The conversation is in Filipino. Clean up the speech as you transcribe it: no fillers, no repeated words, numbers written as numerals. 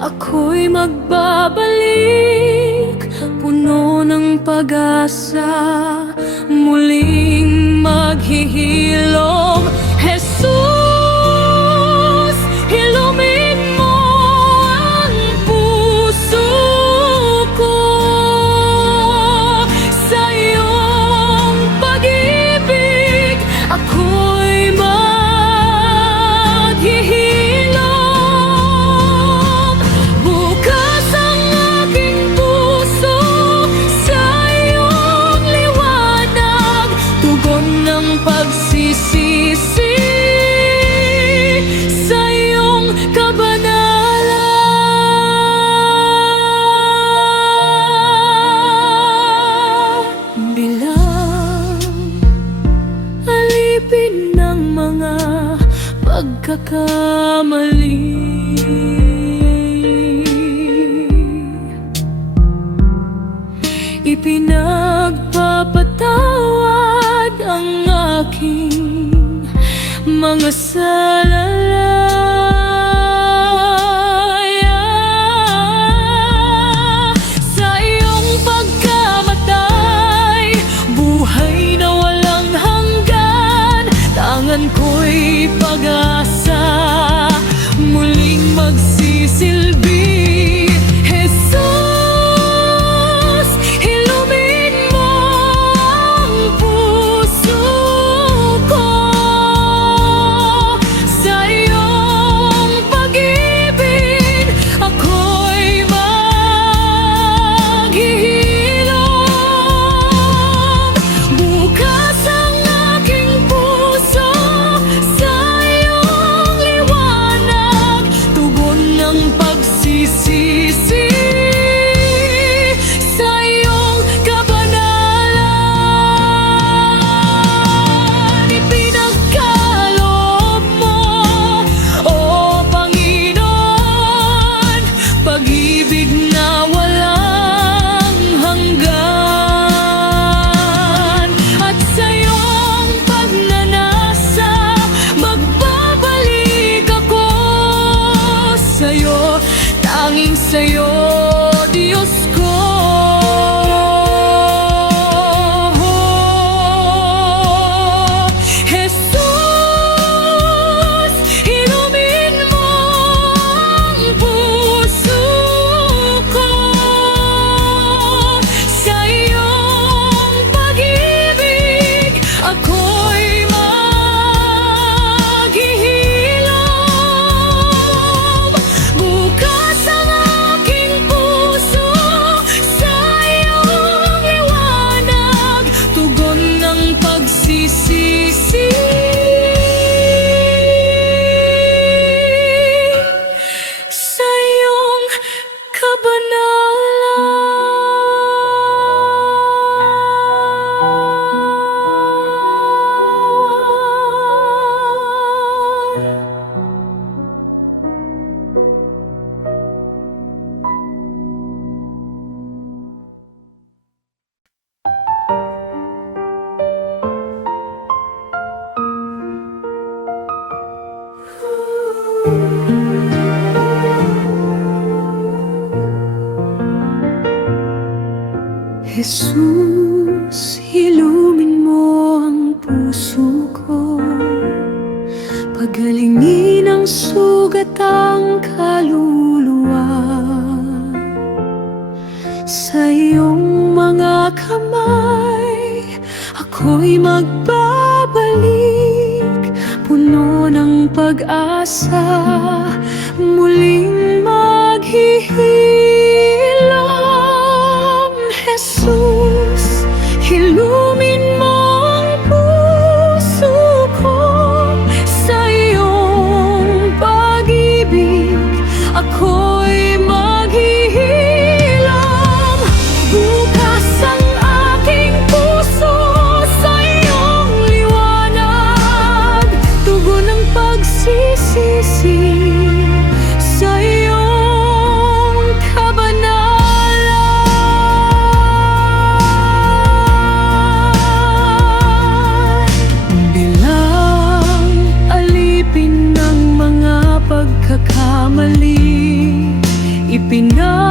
ako'y magbabalik, puno ng pag-asa, muling maghihilom. Jesus, ilumin mo ang puso ko sa iyong pag-ibig, ako'y maghihilom. Bukas ang aking puso sa iyong liwanag, tugon ng pagsisisi sa iyong kabanalan. Bilang alipin ng mga pagkakamali, ipinagpapatawad ang aking mga salalaya. Sa iyong pagkamatay, buhay na walang hanggan, tangan ko'y pag-asa, muling magsisilbi. Jesus, ilumin mo ang puso ko sa iyong pag-ibig, ako'y maghihilom. Bukas ang aking puso sa iyong liwanag, tugon ng pagsisisi sa iyong kabanalan. Ipinagkaloob mo, O Panginoon, pag-ibig na walang hanggan, at sa iyong pagnanasa magbabalik ako sa'yo, tanging sa'yo, Diyos ko. Jesus, ilumin mo ang puso ko sa iyong pag-ibig, ako'y maghihilom. Bukas ang aking puso sa iyong liwanag, tugon ng pagsisisi sa iyong kabanalan. Jesus, ilumin mo ang puso ko, pagalingin ang sugat ang kaluluwa. Sa iyong mga kamay, ako'y magbabalik, puno ng pag-asa, muling maghihilom. Jesus, ilumin mo ang puso ko sa iyong pag-ibig, ako'y maghihilom. Bukas ang aking puso sa iyong liwanag, tugon ng pagsisisi sa iyong kabanalan. Bilang alipin ng mga pagkakamali, Pinag